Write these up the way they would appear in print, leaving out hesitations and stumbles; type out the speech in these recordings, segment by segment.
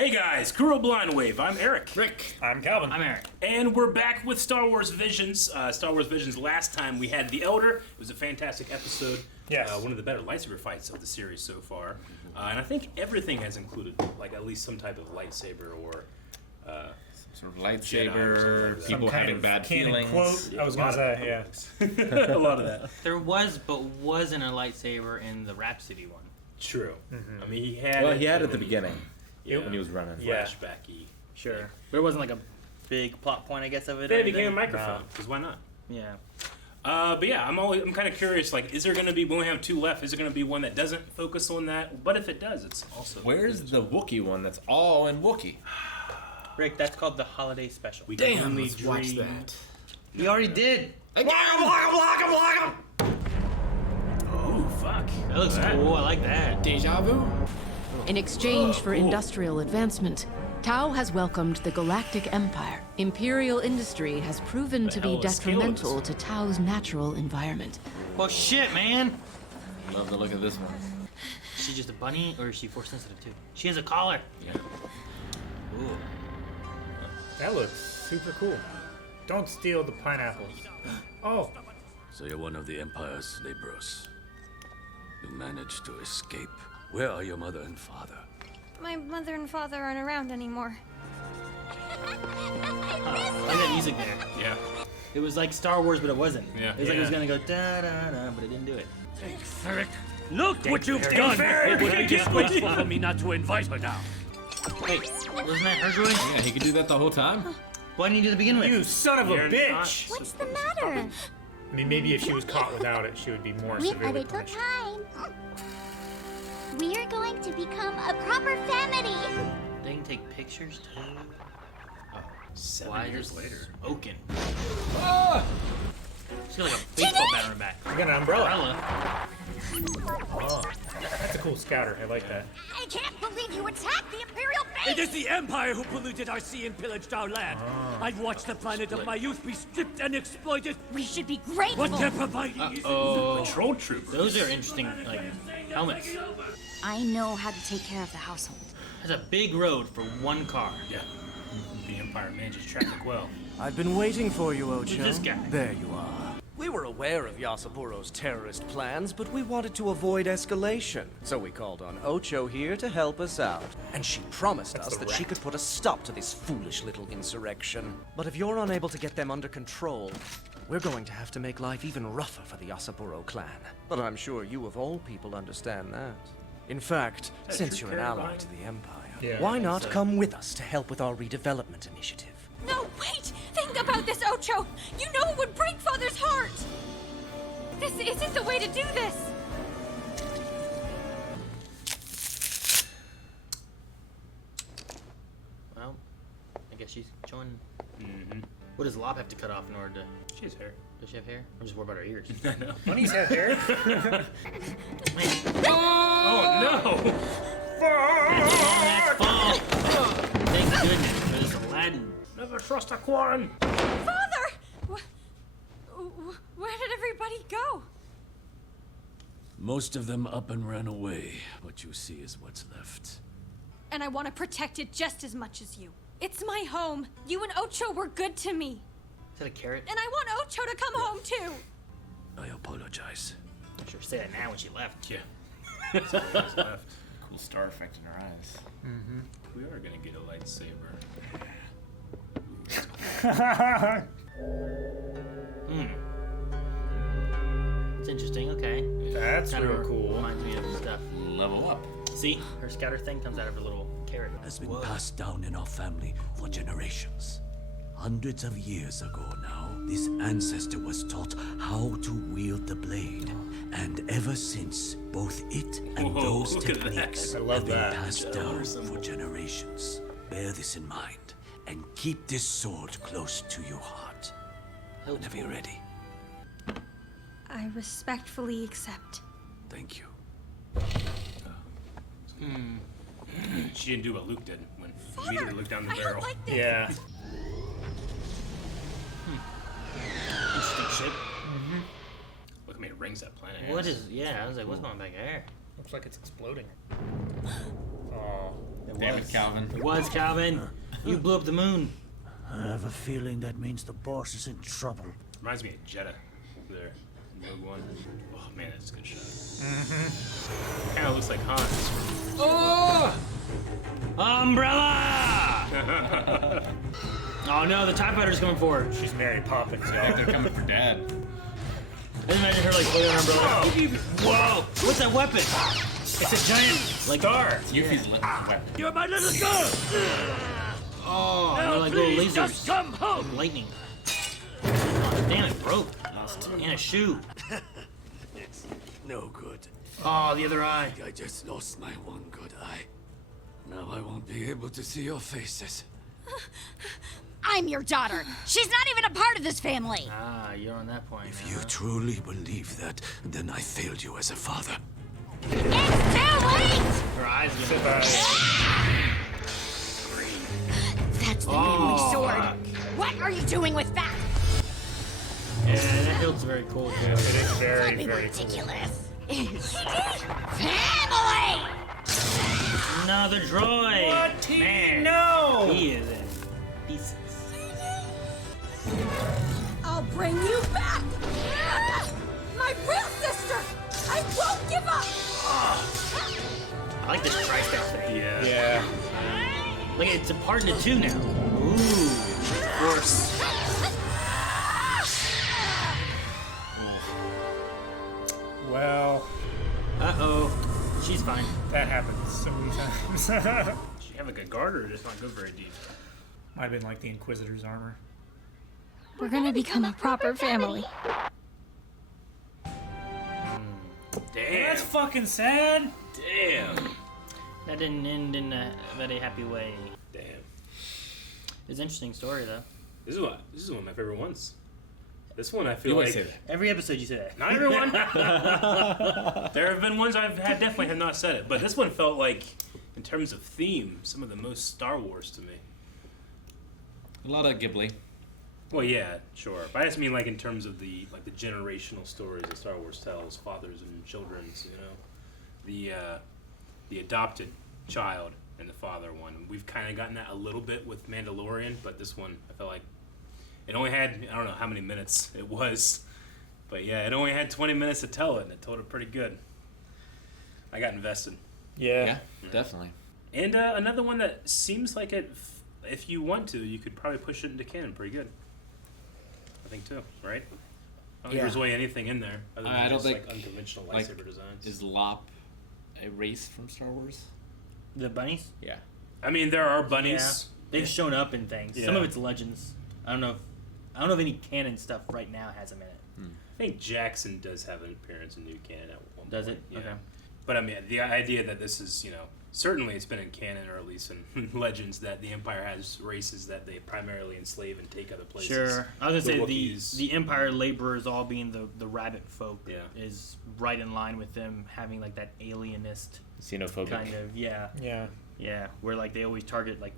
Hey guys, Kuro Blind Wave. I'm Eric. Rick. I'm Calvin. I'm Eric. And we're back with Star Wars Visions. Star Wars Visions, last time we had The Elder. It was a fantastic episode. Yes. One of the better lightsaber fights of the series so far. And I think everything has included, like, at least some type of lightsaber or... Sort of lightsaber, like people having bad Canon feelings. quote. I was gonna say, yeah. a lot of that. There was, but wasn't a lightsaber in the Rhapsody one. True. I mean, he had... Well, he had it at the beginning when he was running. Yeah. Flashbacky. Sure. But it wasn't like a big plot point, I guess, of it. They or became a anything. microphone, because why not? Yeah. But yeah, I'm kind of curious. Like, is there going to be, when we have two left, is there going to be one that doesn't focus on that? But if it does, it's also. Where's the Wookiee one that's all in Wookiee? Rick, that's called the Holiday Special. We Damn, can only let's watch dream. that. You already did. Block him! Oh fuck! That looks cool. I like that. Deja vu? In exchange for industrial advancement, Tau has welcomed the Galactic Empire. Imperial industry has proven to be hell is detrimental to Tau's natural environment. Well, shit, man. Love the look of this one. Is she just a bunny, or is she force sensitive too? She has a collar. Yeah. Ooh. That looks super cool. Don't steal the pineapples. Oh, So you're one of the Empire's laborers. You managed to escape. Where are your mother and father? My mother and father aren't around anymore. I like that music there. Yeah. It was like Star Wars, but it wasn't. Yeah. It was like it was gonna go da da da, but it didn't do it. Look what you've done! It would be disgraceful for me not to invite her now. Wait, wasn't that her droid? Yeah, he could do that the whole time. Why didn't you do it to begin with? you son of a You're bitch! not- What's the matter? I mean, maybe if she was caught without it, she would be more With a severely little punished. time, we are going to become a proper family. They can take pictures too. 7 Why years is later. Smoking. Ah! She's got like a baseball bat on her back. You got an umbrella. Umbrella. Oh, that's a cool scouter. I like that. I can't believe you attacked the Imperial base. It is the Empire who polluted our sea and pillaged our land. I've watched the planet of my youth be stripped and exploited. We should be grateful. What they're providing is... Patrol troopers. Those are interesting, like, helmets. I know how to take care of the household. There's a big road for one car. Yeah. The Empire manages traffic well. I've been waiting for you, Ochō. Who's this guy? There you are. We were aware of Yasaburo's terrorist plans, but we wanted to avoid escalation. So we called on Ochō here to help us out. And she promised us that she could put a stop to this foolish little insurrection. But if you're unable to get them under control, we're going to have to make life even rougher for the Yasaburo clan. But I'm sure you of all people understand that. In fact, that since true you're an ally Caroline? to the Empire, Yeah. why not come with us to help with our redevelopment initiative? No, wait! Think about this, Ochō! You know it would break Father's heart! This isn't the way to do this! Well, I guess she's joining. What does Lop have to cut off in order to... She has hair. Does she have hair? I'm just worried about her ears. I know. Bunnies have hair. Oh no! Thank goodness for this Aladdin. Never trust a Quarren. Father! Where did everybody go? Most of them up and ran away. What you see is what's left. And I want to protect it just as much as you. It's my home. You and Ochō were good to me. Is that a carrot? And I want Ochō to come home too. I apologize. I'm sure say that now when she left. Yeah. Left. Cool star effect in her eyes. We are gonna get a lightsaber. It's interesting, okay. That's Kind real of cool. reminds me of stuff. Level up. See? Her scouter thing comes out of her little carrot. Has been passed down in our family for generations. Hundreds of years ago now, this ancestor was taught how to wield the blade. And ever since, both it and Whoa, those look at that. techniques I love have been that. passed down for generations. Bear this in mind, and keep this sword close to your heart. Whenever you're ready. I respectfully accept. Thank you. She didn't do what Luke did when he immediately looked down the I barrel. don't like this. Yeah. Interesting ship. Look how many rings that planet What has. is... Yeah, I was like, what's going back there? Looks like it's exploding. Oh. Damn it, Calvin. It was Calvin. You blew up the moon. I have a feeling that means the boss is in trouble. Reminds me of Jeddah there in Rogue One. Oh man, that's a good shot. Kind of looks like Hans. Oh! Umbrella! Oh no, the TIE Fighter's coming for her. She's Mary Poppins, I think y'all. they're coming for Dad. I imagine her like holding an umbrella. Whoa! What's that weapon? It's a giant star. Yuffie's weapon. You're my little girl! Oh, they're like little lasers. Just come home! Lightning. Oh, damn, it broke. And a shoe. It's no good. Oh, the other eye. I just lost my one good eye. Now I won't be able to see your faces. I'm your daughter. She's not even a part of this family. Ah, you're on that point. If you truly believe that, then I failed you as a father. It's too late! Her eyes get That's the family sword. What are you doing with that? Yeah, that hilt's very cool too. It is very, Don't be very cool. ridiculous. It's family! Another droid. What? Man, No! he is in pieces. I'll bring you back! My real sister! I won't give up! I like this tri-step thing. Yeah. Yeah. Look, it's a part into two now. Ooh, of course. Well, Uh-oh. She's fine. that happens so many times. She have like a garter, it's not go very deep. Might have been like the Inquisitor's armor. We're gonna become a proper family. Damn. That's fucking sad. Damn. That didn't end in a very happy way. Damn. It's an interesting story, though. This is one of my favorite ones. This one I feel You like always say that. Every episode you say that. not everyone. There have been ones definitely have not said it, but this one felt like, in terms of theme, some of the most Star Wars to me. A lot of Ghibli. Well, yeah, sure, but I just mean like in terms of the generational stories that Star Wars tells, fathers and children's. You know, the adopted child and the father one. We've kind of gotten that a little bit with Mandalorian, but this one I felt like it only had, I don't know how many minutes it was, but yeah, it only had 20 minutes to tell it, and it told it pretty good. I got invested. Yeah. Definitely. And another one that seems like it, if you want to, you could probably push it into canon pretty good. I think too, right? I don't think there's really anything in there other than I don't just think, like unconventional like, lightsaber designs. Is Lop a race from Star Wars? The bunnies? Yeah. I mean, there are bunnies. Yeah. They've shown up in things. Yeah. Some of it's legends. I don't know if any canon stuff right now has them in it. I think Jackson does have an appearance in New Canon at one Does point. it? Yeah. Okay. But I mean, the idea that this is, certainly it's been in canon or at least in legends that the Empire has races that they primarily enslave and take other places. Sure. I was The gonna say Wookiees. the Empire laborers all being the rabbit folk Yeah. is right in line with them having like that alienist Xenophobic. kind of Yeah. where like they always target like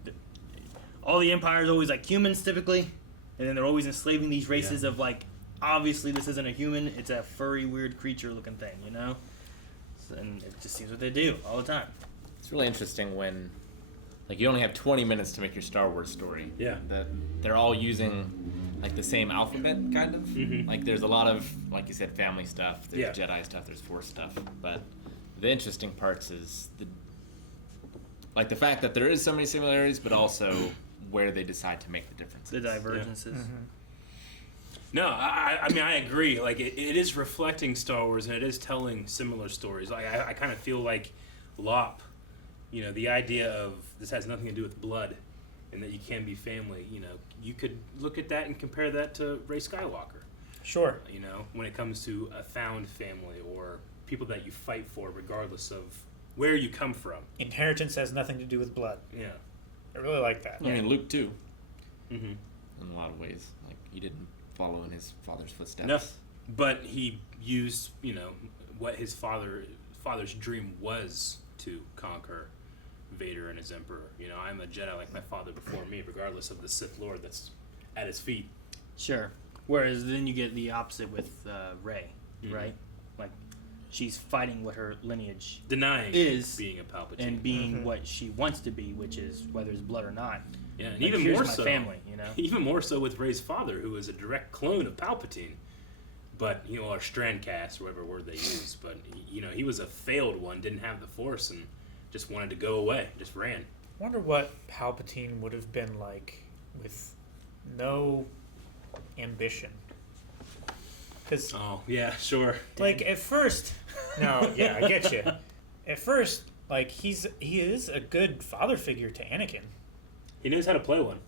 all the Empire's always like humans typically, and then they're always enslaving these races of like obviously this isn't a human, it's a furry weird creature looking thing, and it just seems what they do all the time. It's really interesting when, like, you only have 20 minutes to make your Star Wars story. Yeah. That they're all using, like, the same alphabet, kind of. Mhm. Like, there's a lot of, like you said, family stuff. There's Yeah. Jedi stuff. There's Force stuff. But the interesting parts is the fact that there is so many similarities, but also where they decide to make the differences. The divergences. No, I mean, I agree. Like, it is reflecting Star Wars, and it is telling similar stories. Like, I kind of feel like Lop, the idea of this has nothing to do with blood, and that you can be family. You could look at that and compare that to Rey Skywalker. Sure. When it comes to a found family or people that you fight for, regardless of where you come from. Inheritance has nothing to do with blood. Yeah. I really like that. I mean, Luke, too, Mm-hmm. in a lot of ways. Like, he didn't follow in his father's footsteps. No, but he used, what his father's dream was to conquer Vader and his Emperor. I'm a Jedi like my father before me, regardless of the Sith Lord that's at his feet. Sure. Whereas then you get the opposite with Rey, right? Like she's fighting what her lineage Denying is being a Palpatine. and being what she wants to be, which is whether it's blood or not. Yeah, and Like, even here's more my so, family, you know? Even more so with Rey's father, who is a direct clone of Palpatine, but or Strandcast, or whatever word they use. But he was a failed one, didn't have the Force, and just wanted to go away, just ran. I wonder what Palpatine would have been like with no ambition. Because, Oh yeah, sure. like, at first, no, yeah, I get you. At first, like, he is a good father figure to Anakin. He knows how to play one,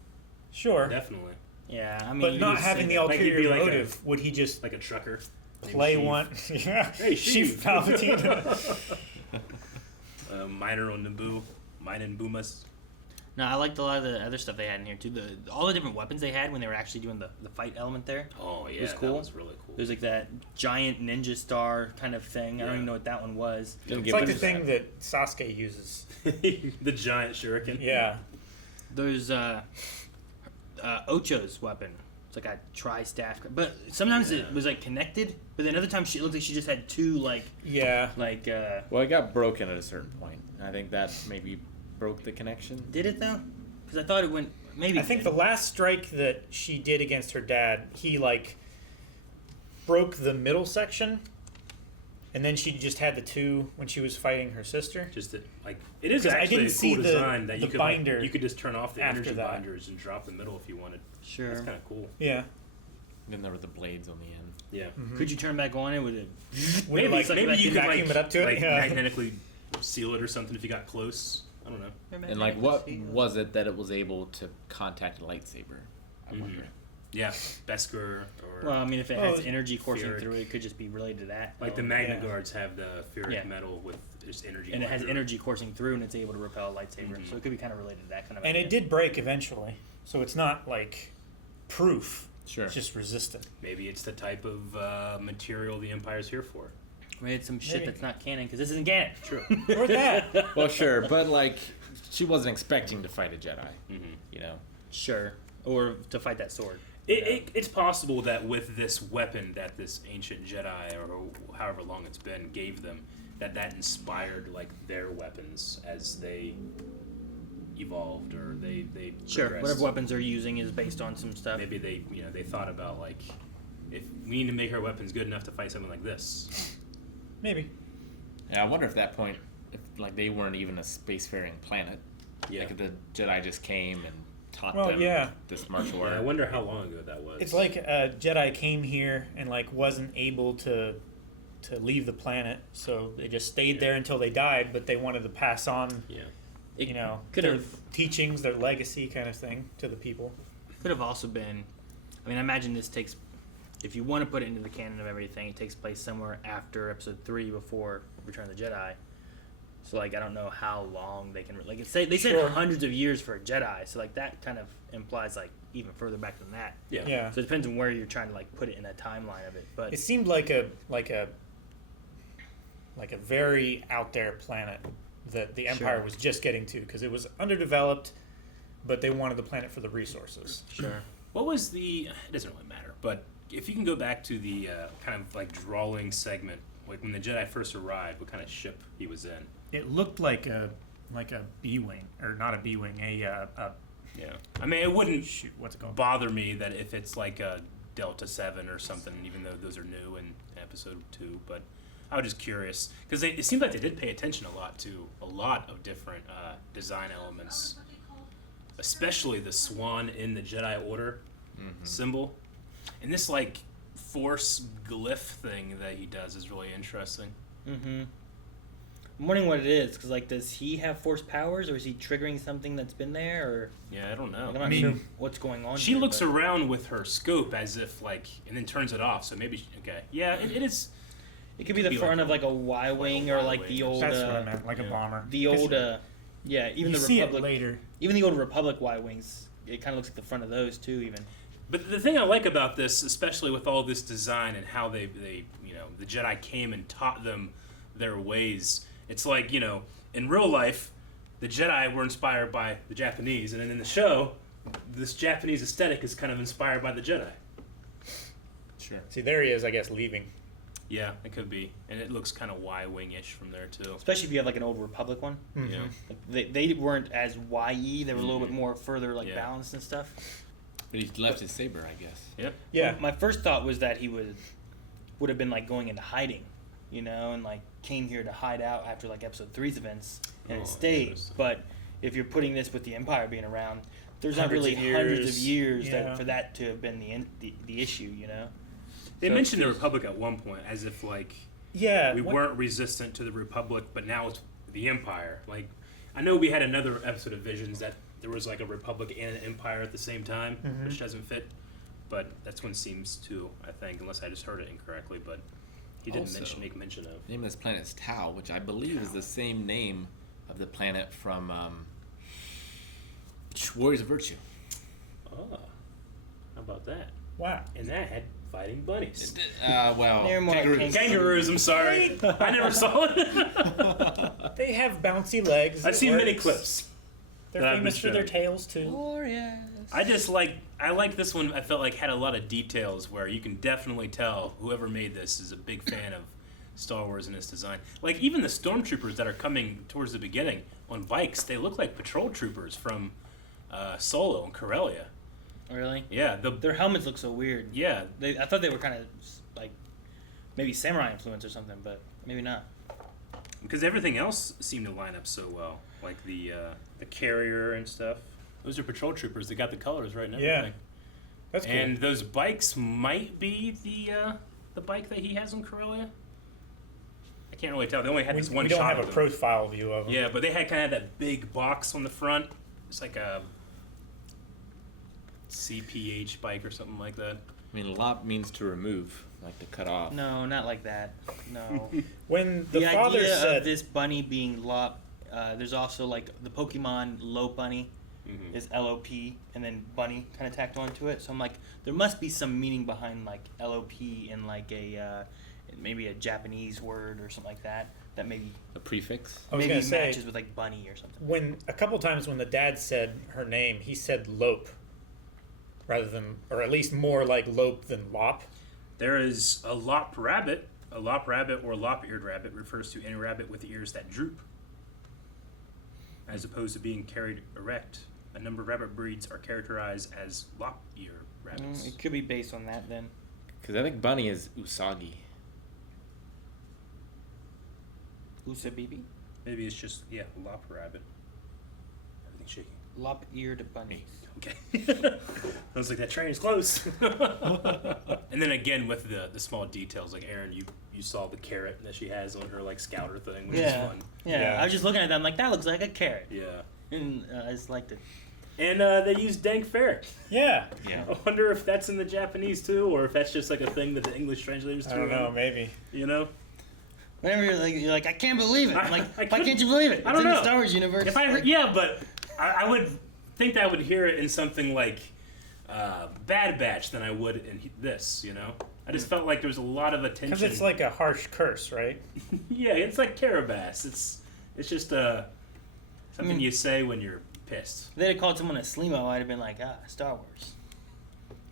Sure. definitely, Yeah, I mean, But you not could having say the that. Like, he'd be ulterior like a- motive, would he just like a trucker. named play Sheev. one? Yeah. Hey, Sheev Sheev. Palpatine. Minor on Naboo, mine and Boomas. No, I liked a lot of the other stuff they had in here too. All the different weapons they had when they were actually doing the fight element there. Oh yeah, was cool. that was really cool. There's like that giant ninja star kind of thing. I don't Yeah. even know what that one was. It's like the thing that Sasuke uses. the giant shuriken. Yeah. There's Ocho's weapon. It's like a tri-staff, but sometimes it was like connected, but then other times it looked like she just had two Yeah. Well, it got broken at a certain point. I think that maybe broke the connection. Did it though? Because I thought it went maybe. I think the last strike that she did against her dad, he broke the middle section, and then she just had the two when she was fighting her sister. Just it is 'Cause I actually didn't a see cool the- design that the you could binder you could just turn off the after energy that. binders and drop the middle if you wanted. Sure. That's kind of cool. Yeah. Then there were the blades on the end. Yeah. Could you turn back on it with it? Would it, like, maybe you could vacuum it up to it? Yeah. magnetically seal it or something if you got close. I don't know. And like, what was it that it was able to contact a lightsaber? I wonder. Yeah, Beskar or Well, I mean, if it Oh, has energy coursing Ferric. through it, it could just be related to that. like the Magna Guards have the ferric Yeah. metal with just energy. And it going has through energy coursing through, and it's able to repel a lightsaber. So it could be kind of related to that kind of. And idea. it did break eventually, so it's not like proof. Sure. It's just resistant. Maybe it's the type of material the Empire's here for. I mean, it's some shit Maybe. that's not canon because this isn't canon. True. Or that. Well, sure, but like, she wasn't expecting to fight a Jedi. You know. Sure. Or to fight that sword. It's possible that with this weapon that this ancient Jedi, or however long it's been, gave them, that inspired like their weapons as they evolved or they Sure. progressed. Whatever weapons they're using is based on some stuff. Maybe they thought about like, if we need to make our weapons good enough to fight something like this. Maybe. Yeah, I wonder if that point, if like they weren't even a spacefaring planet. Yeah. Like the Jedi just came and taught Well, them yeah. this martial Yeah, I art. wonder how long ago that was. It's like a Jedi came here and like wasn't able to leave the planet, so they just stayed there until they died. But they wanted to pass on, yeah. It could their have teachings, their legacy, kind of thing, to the people. could have also been. I mean, I imagine this takes. If you want to put it into the canon of everything, it takes place somewhere after Episode 3, before Return of the Jedi. So like, I don't know how long they can like. They said Sure. hundreds of years for a Jedi, so like that kind of implies like even further back than that. Yeah. Yeah. So it depends on where you're trying to like put it in that timeline of it. But It seemed like a very out there planet that the Empire Sure. was just getting to, because it was underdeveloped, but they wanted the planet for the resources. sure. What was the? It doesn't really matter, but if you can go back to the kind of like drawing segment, like when the Jedi first arrived, what kind of ship he was in? It looked like a B-wing, or not a B-wing, Yeah, I mean, it wouldn't shoot, what's it called? bother me that if it's like a Delta 7 or something, even though those are new in Episode 2, but I was just curious because it seemed like they did pay attention a lot to a lot of different design elements, especially the swan in the Jedi Order symbol, and this like Force glyph thing that he does is really interesting. Mm-hmm. I'm wondering what it is, because like, does he have Force powers, or is he triggering something that's been there, or Yeah, I don't know. like, I'm not sure what's going on. She here, looks but- around with her scope as if like, and then turns it off. So maybe okay, yeah, it is. It could be the front of like a Y-wing, or like the old, That's what I meant, like a bomber. the old, yeah, even You the see Republic, it later. even the old Republic Y-wings. It kind of looks like the front of those too, even. But the thing I like about this, especially with all this design and how they the Jedi came and taught them their ways. It's like, in real life, the Jedi were inspired by the Japanese, and then in the show, this Japanese aesthetic is kind of inspired by the Jedi. Sure. See, there he is, I guess, leaving. Yeah, it could be, and it looks kind of Y-wing-ish from there too. Especially if you have like an old Republic one. Mm-hmm. Yeah. Like they weren't as YE. They were a little bit more further like Yeah. balanced and stuff. But he left his saber, I guess. Yep. Yeah. Well, my first thought was that he would have been like going into hiding, you know, and like came here to hide out after like episode 3's events and it stayed. Interesting. But if you're putting this with the Empire being around, there's not Hundreds really of years. hundreds of years Yeah. that for that to have been the issue, you know. They So mentioned the it's- Republic at one point as if like Yeah. we weren't resistant to the Republic, but now it's the Empire. Like, I know we had another episode of Visions that there was like a Republic and an Empire at the same time, which doesn't fit. But that's one seems to, I think, unless I just heard it incorrectly. But he didn't Also, make mention of. The name of this planet is Tau, which I believe is the same name of the planet from Warriors of Virtue. Oh, how about that? Wow. And that had fighting bunnies. Well, They're more like kangaroos. Kangaroos, I'm sorry. I never saw it. They have bouncy legs. I've It seen many works. clips. They're that I've famous been for their shown. tails too. I like this one. I felt like had a lot of details where you can definitely tell whoever made this is a big fan of Star Wars and its design. Like even the stormtroopers that are coming towards the beginning on bikes, they look like patrol troopers from Solo and Corellia. Really? Yeah, Their helmets look so weird. yeah, I thought they were kind of like maybe samurai influence or something, but maybe not. because everything else seemed to line up so well, like the carrier and stuff. Those are patrol troopers. They got the colors right and Yeah. everything. That's cool. And those bikes might be the bike that he has on Corellia. I can't really tell. They only had this one we don't shot have of a them. profile view of them. Yeah, but they had kind of that big box on the front. It's like a CPH bike or something like that. I mean, lop means to remove, like to cut off. No, not like that. No. When the, The father idea said, of this bunny being Lop, there's also like the Pokemon Lop Bunny is LOP, and then bunny kind of tacked onto it. So I'm like, there must be some meaning behind like LOP in like a maybe a Japanese word or something like that. That maybe A prefix. I was maybe gonna say, matches with like bunny or something. when a couple times when the dad said her name, he said Lope, rather than, or at least more like Lope than Lop. There is a lop rabbit. A lop rabbit or lop-eared rabbit refers to any rabbit with ears that droop, as opposed to being carried erect. A number of rabbit breeds are characterized as lop-eared rabbits. It could be based on that then. Because I think bunny is usagi. Usabibi? Maybe it's just lop rabbit. Everything's shaking. Lop-eared bunnies. Okay. I was like, that train is close. And then again with the small details, like Aaron, you saw the carrot that she has on her like scouter thing, which is fun. Yeah, I was just looking at that. I'm like, that looks like a carrot. Yeah. And I just liked it. And they used dank ferret. Yeah. Yeah. I wonder if that's in the Japanese too, or if that's just like a thing that the English translators I threw don't know, in. maybe. You know? Whenever you're like, I can't believe it. I'm like, I why couldn't- can't you believe it? It's I don't in the know. Star Wars universe. If I heard, Like, yeah, but I would think that I would hear it in something like Bad Batch than I would in this. You know, I just felt like there was a lot of attention. Because it's like a harsh curse, right? yeah, it's like Carabas. It's just something you say when you're pissed. if they'd have called someone a Slimo, I'd have been like, Star Wars.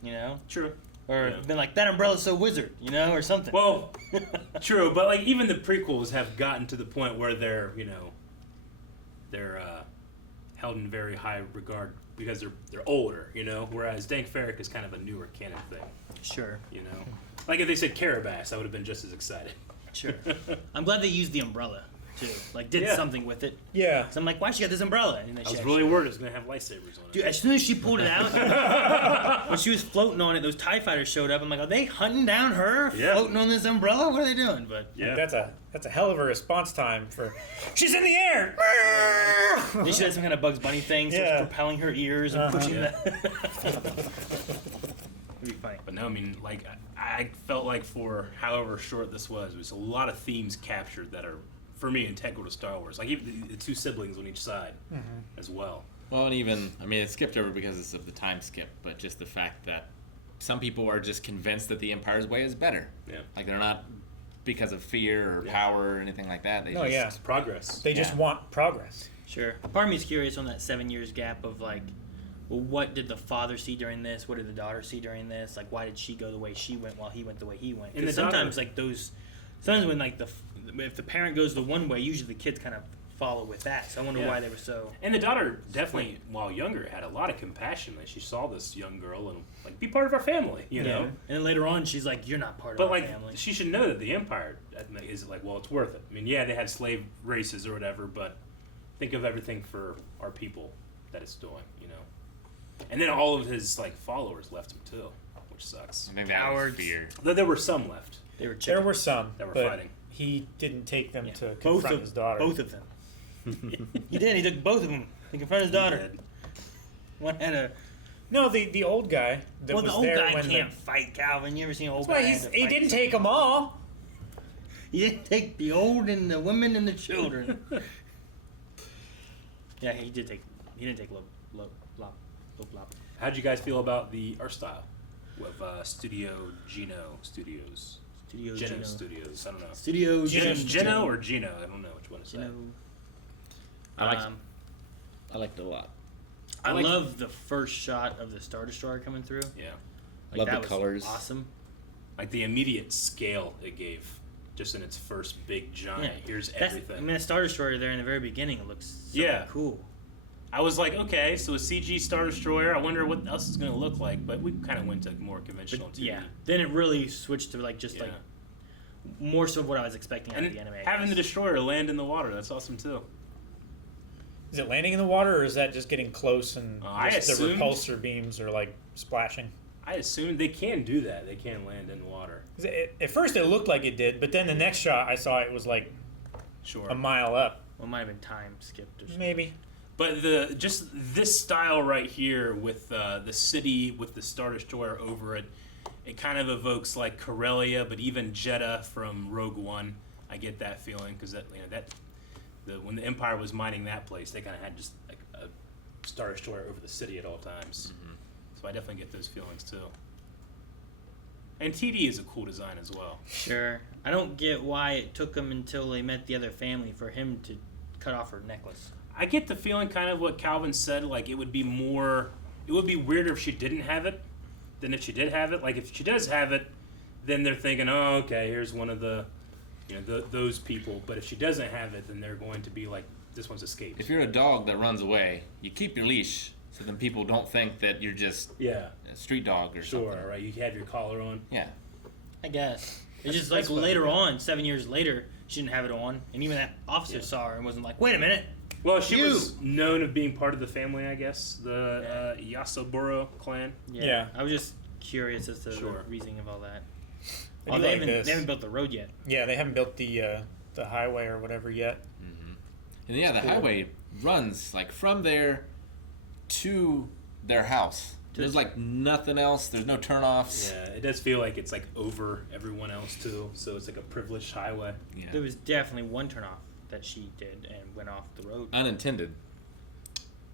You know? True. Or Yeah. been like, that umbrella's so wizard, you know, or something. Well, true, but like even the prequels have gotten to the point where they're held in very high regard because they're older, you know. Whereas Dank Ferrick is kind of a newer canon thing, Sure. you know. Like if they said Carabas, I would have been just as excited. Sure. I'm glad they used the umbrella, too. Like, did Yeah. something with it. Yeah. So I'm like, why she got this umbrella? And then I she was had- really worried it was gonna have lightsabers on it. Dude, as soon as she pulled it out, when she was floating on it, those TIE fighters showed up. I'm like, are they hunting down her, Yeah. floating on this umbrella? What are they doing? But Yeah. That's a hell of a response time for. She's in the air. they should have some kind of Bugs Bunny thing, starts Yeah. propelling her ears and pushing Yeah. that. It'd be funny. But no, I mean, like I felt like for however short this was a lot of themes captured that are for me integral to Star Wars. Like even the two siblings on each side as well. Well, and even, I mean, it skipped over because of the time skip, but just the fact that some people are just convinced that the Empire's way is better. Yeah. Like, they're not because of fear or power or anything like that. They No, just, yeah. It's progress. They just Yeah. want progress. Sure. Part of me is curious on that 7 years gap of like, well, what did the father see during this? What did the daughter see during this? Like, why did she go the way she went while he went the way he went? And the Because sometimes daughter- like those sometimes when like if the parent goes the one way, usually the kids kind of follow with that. So I wonder why they were so. And the daughter definitely, while younger, had a lot of compassion. Like she saw this young girl and like be part of our family, you know. And then later on, she's like, "You're not part But of our like, family." she should know that the Empire is like, well, it's worth it. I mean, yeah, they had slave races or whatever, but think of everything for our people that it's doing, you know. And then all of his like followers left him too, which sucks. I think that was fear. Though there were some left. They were There were some that were but fighting. He didn't take them to both confront of his daughter. Both of them. He did. He took both of them to confront his daughter. One had a. No, the old guy that Well, was the old there guy when can't fight, Calvin. You ever seen an old That's guy? why have to he fight didn't somebody? take them all. He didn't take the old and the women and the children. Yeah, he did take. He didn't take Lop. How'd you guys feel about the art style with Studio Geno Studios? Studio Geno Geno. Studios. I don't know. Studio Geno or Geno? I don't know which one is that. I liked it a lot. I love the first shot of the Star Destroyer coming through. Yeah. Like, Love that the was colors. Awesome. Like the immediate scale it gave, just in its first big giant. Yeah. Here's That's, everything. I mean, the Star Destroyer there in the very beginning, it looks so Yeah. cool. I was like, okay, so a CG Star Destroyer. I wonder what else it's going to look like. But we kind of went to more conventional But, 2D. yeah. Then it really switched to like just like more so what I was expecting out And of the anime. I having the guess. destroyer land in the water, that's awesome too. Is it landing in the water, or is that just getting close and I just the assumed- repulsor beams are like splashing? I assume they can do that. They can land in water. 'Cause at first it looked like it did, but then the next shot I saw it was like Sure. a mile up. Well, it might have been time skipped or something. Maybe. But just this style right here with the city with the Star Destroyer over it, it kind of evokes like Corellia, but even Jeddah from Rogue One. I get that feeling because when the Empire was mining that place, they kind of had just like a Star Destroyer over the city at all times. Mm-hmm. So I definitely get those feelings too. And TD is a cool design as well. Sure. I don't get why it took him until they met the other family for him to cut off her necklace. I get the feeling kind of what Calvin said, like it would be weirder if she didn't have it than if she did have it. Like if she does have it, then they're thinking, oh, okay, here's one of the, those people. But if she doesn't have it, then they're going to be like, this one's escaped. If you're a dog that runs away, you keep your leash so then people don't think that you're just a street dog or something. Sure, right? You have your collar on. Yeah. I guess. It's just that's like what I later get. on, 7 years later, she didn't have it on. And even that officer saw her and wasn't like, wait a minute. Well, she was known of being part of the family, I guess, the Yasaburo clan. Yeah. I was just curious as to Sure. the reasoning of all that. I Oh, do they like haven't this. they haven't built the road yet. Yeah, they haven't built the highway or whatever yet. And yeah, the highway runs like from there to their house. There's like nothing else. There's no turnoffs. Yeah, it does feel like it's like over everyone else too. So it's like a privileged highway. Yeah. There was definitely one turnoff that she did and went off the road. Unintended.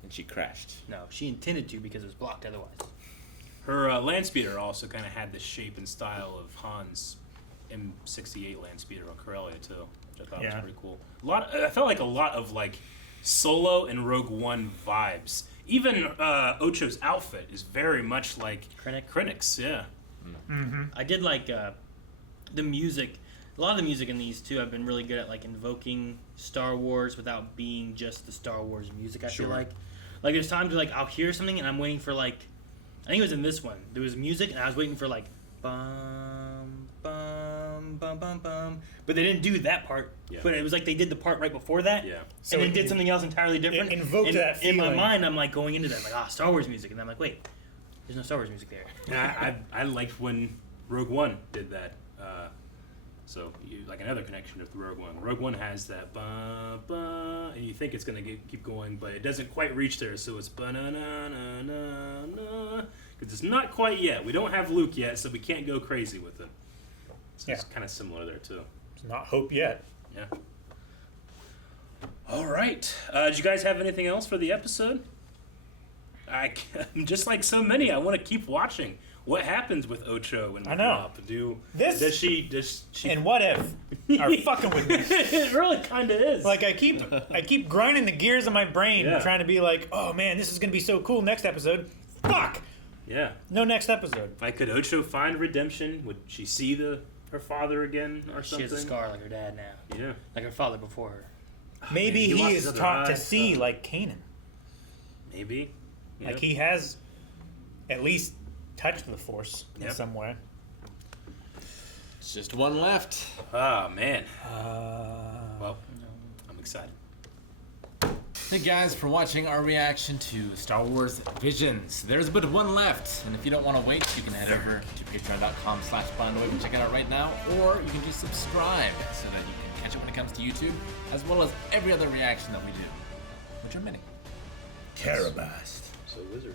And she crashed. No, she intended to because it was blocked otherwise. Her land speeder also kind of had the shape and style of Han's M68 land speeder on Corellia too, which I thought was pretty cool. I felt like a lot of like Solo and Rogue One vibes. Even Ocho's outfit is very much like Krennic's, yeah. I did like the music. A lot of the music in these too, I've been really good at like invoking Star Wars without being just the Star Wars music. I feel like there's times where like I'll hear something and I'm waiting for like, I think it was in this one. There was music and I was waiting for like bum bum bum bum bum, but they didn't do that part. Yeah. But it was like they did the part right before that. Yeah. So and then it did something else entirely different. It invoked and that in my feeling. mind. I'm like going into that like Star Wars music, and I'm like wait, there's no Star Wars music there. And I liked when Rogue One did that. So like another connection with Rogue One. Rogue One has that ba ba, and you think it's gonna keep going, but it doesn't quite reach there. So it's ba na na na na na, because it's not quite yet. We don't have Luke yet, so we can't go crazy with it. So it's kind of similar there too. It's not hope yet. Yeah. All right. Did you guys have anything else for the episode? I'm just like so many. I want to keep watching. What happens with Ocho and I know. Lop? Does she? And what if are fucking with me? It really kind of is. Like I keep grinding the gears of my brain, trying to be like, oh man, this is gonna be so cool. Next episode, fuck. Yeah. No next episode. Like, could Ocho find redemption? Would she see the her father again or She something? has a scar like her dad now. Yeah. Like her father before her. Maybe He he lost is his other taught to eye, see so- like Canon. Maybe. Like Yep. he has at least touched the Force in Yep. some way. It's just one left. Ah, man. Well, I'm excited. Thank you guys for watching our reaction to Star Wars Visions. There's but one left, and if you don't want to wait, you can head over to patreon.com/blindwave and check it out right now, or you can just subscribe so that you can catch it when it comes to YouTube, as well as every other reaction that we do, which are many. Carabast. So, Wizard.